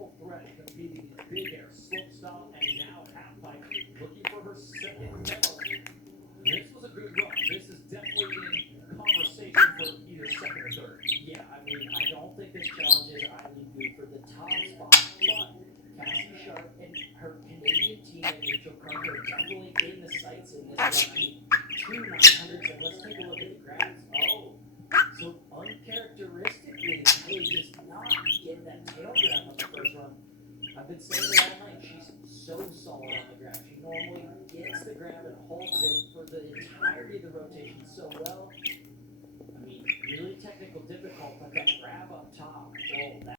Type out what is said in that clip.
triple threat competing in big air, slope style, and now half pipe, looking for her second medal. This was a good run. This is definitely in conversation for either second or third. Yeah, I mean, I don't think this challenge is Eileen good for the top spot, but Cassie Sharp and her Canadian teammate Rachel Carter are definitely in the sights in this run. Two 900s, and let's take a look at the grabs. Oh, so uncharacteristically, really just not getting that tail grab on the first run. I've been saying it all night. She's so solid on the grab. She normally gets the grab and holds it for the entirety of the rotation so well. I mean, really technical, difficult, but that grab up top, oh, that